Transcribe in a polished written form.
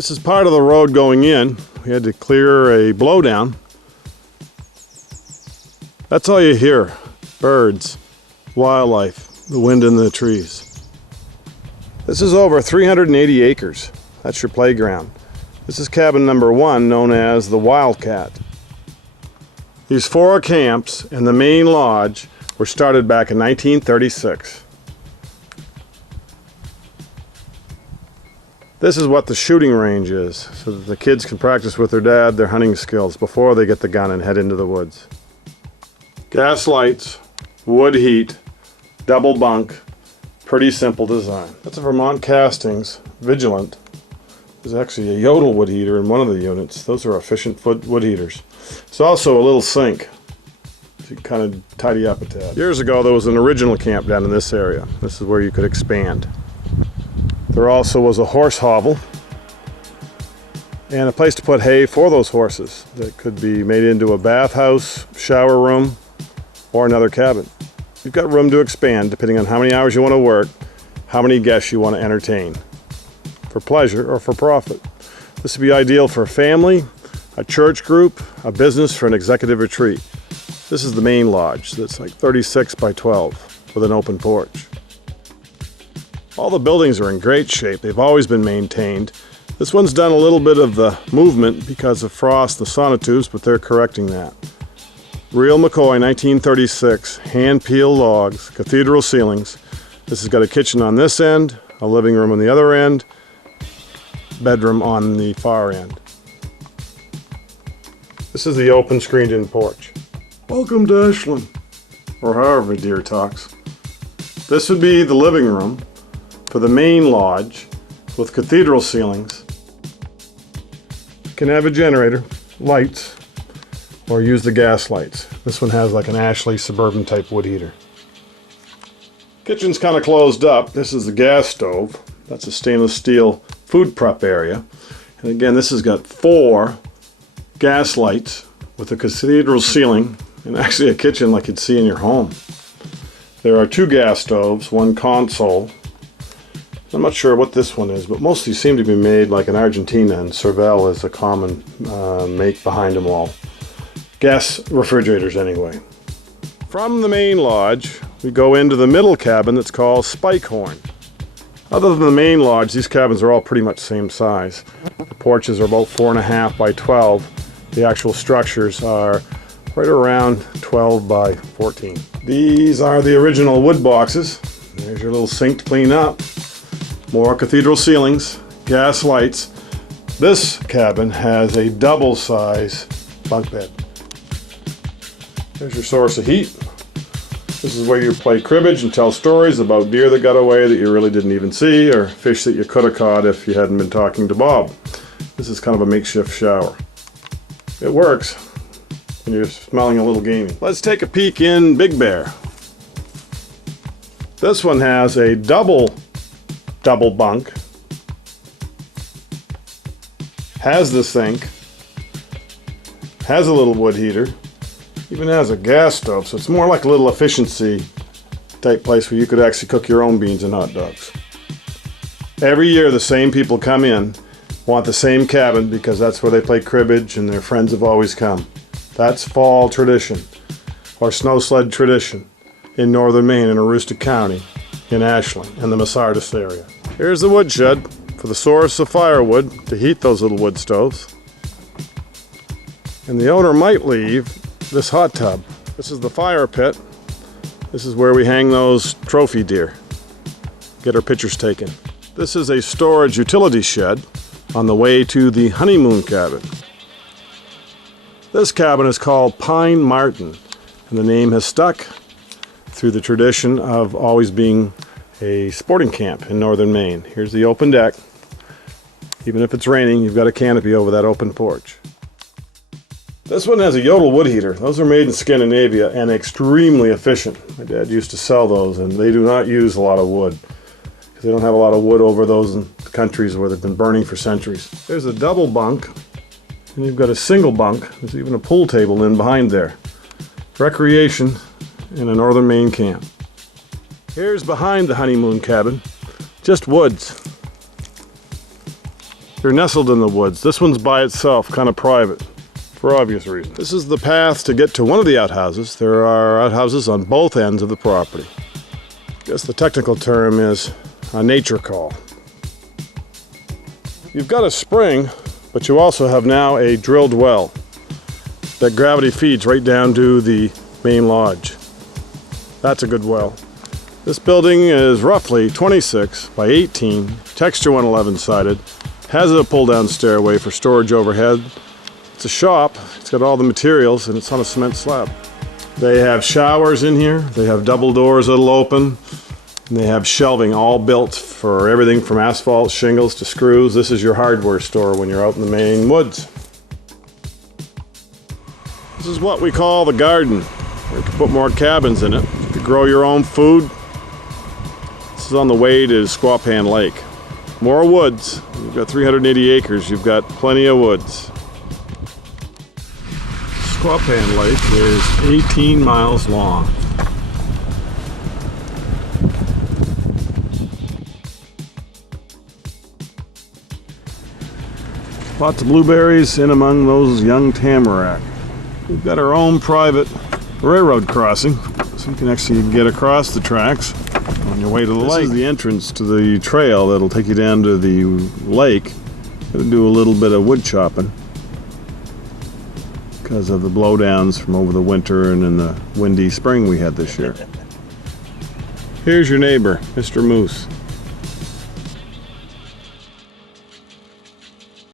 This is part of the road going in. We had to clear a blowdown. That's all you hear. Birds, wildlife, the wind in the trees. This is over 380 acres. That's your playground. This is cabin number 1, known as the Wildcat. These 4 camps and the main lodge were started back in 1936. This is what the shooting range is, so that the kids can practice with their dad their hunting skills before they get the gun and head into the woods. Gas lights, wood heat, double bunk, pretty simple design. That's a Vermont Castings Vigilant. There's actually a Yodel wood heater in one of the units. Those are efficient wood heaters. It's also a little sink, so you can kind of tidy up a tad. Years ago there was an original camp down in this area. This is where you could expand. There also was a horse hovel and a place to put hay for those horses that could be made into a bathhouse, shower room, or another cabin. You've got room to expand depending on how many hours you want to work, how many guests you want to entertain, for pleasure or for profit. This would be ideal for a family, a church group, a business, for an executive retreat. This is the main lodge that's like 36 by 12 with an open porch. All the buildings are in great shape. They've always been maintained. This one's done a little bit of the movement because of frost and the sonotubes, but they're correcting that. Real McCoy 1936, hand-peeled logs, cathedral ceilings. This has got a kitchen on this end, a living room on the other end, bedroom on the far end. This is the open screened-in porch. Welcome to Ashland, or however deer talks. This would be the living room for the main lodge with cathedral ceilings. You can have a generator, lights, or use the gas lights. This one has like an Ashland suburban type wood heater. Kitchen's kind of closed up. This is the gas stove. That's a stainless steel food prep area. And again, this has got 4 gas lights with a cathedral ceiling and actually a kitchen like you'd see in your home. There are 2 gas stoves, 1 console. I'm not sure what this one is, but most of these seem to be made like in Argentina, and Cervel is a common make behind them all. Gas refrigerators anyway. From the main lodge, we go into the middle cabin that's called Spikehorn. Other than the main lodge, these cabins are all pretty much the same size. The porches are about 4.5 by 12. The actual structures are right around 12 by 14. These are the original wood boxes. There's your little sink to clean up. More cathedral ceilings, gas lights. This cabin has a double size bunk bed. There's your source of heat. This is where you play cribbage and tell stories about deer that got away that you really didn't even see, or fish that you could have caught if you hadn't been talking to Bob. This is kind of a makeshift shower. It works when you're smelling a little gamey. Let's take a peek in Big Bear. This one has a double bunk, has the sink, has a little wood heater, even has a gas stove, so it's more like a little efficiency type place where you could actually cook your own beans and hot dogs. Every year the same people come in, want the same cabin because that's where they play cribbage and their friends have always come. That's fall tradition, or snow sled tradition in northern Maine in Aroostook County, in Ashland and the Masardis area. Here's the woodshed for the source of firewood to heat those little wood stoves. And the owner might leave this hot tub. This is the fire pit. This is where we hang those trophy deer, get our pictures taken. This is a storage utility shed on the way to the honeymoon cabin. This cabin is called Pine Martin, and the name has stuck through the tradition of always being a sporting camp in northern Maine. Here's the open deck. Even if it's raining, you've got a canopy over that open porch. This one has a Yodel wood heater. Those are made in Scandinavia and extremely efficient. My dad used to sell those, and they do not use a lot of wood because they don't have a lot of wood over those in countries where they've been burning for centuries. There's a double bunk, and you've got a single bunk. There's even a pool table in behind there. Recreation in a northern Maine camp. Here's behind the honeymoon cabin, just woods. They're nestled in the woods. This one's by itself, kind of private, for obvious reasons. This is the path to get to one of the outhouses. There are outhouses on both ends of the property. I guess the technical term is a nature call. You've got a spring, but you also have now a drilled well that gravity feeds right down to the main lodge. That's a good well. This building is roughly 26 by 18, texture 111 sided, has a pull-down stairway for storage overhead. It's a shop, it's got all the materials, and it's on a cement slab. They have showers in here, they have double doors that'll open, and they have shelving all built for everything from asphalt, shingles to screws. This is your hardware store when you're out in the Maine woods. This is what we call the garden. You can put more cabins in it. You can grow your own food. This is on the way to Squa Lake. More woods. You've got 380 acres. You've got plenty of woods. Squa Lake is 18 miles long. Lots of blueberries in among those young tamarack. We've got our own private railroad crossing, so you can actually get across the tracks on your way to the lake. This is the entrance to the trail that'll take you down to the lake. Gotta do a little bit of wood chopping because of the blowdowns from over the winter and in the windy spring we had this year. Here's your neighbor, Mr. Moose.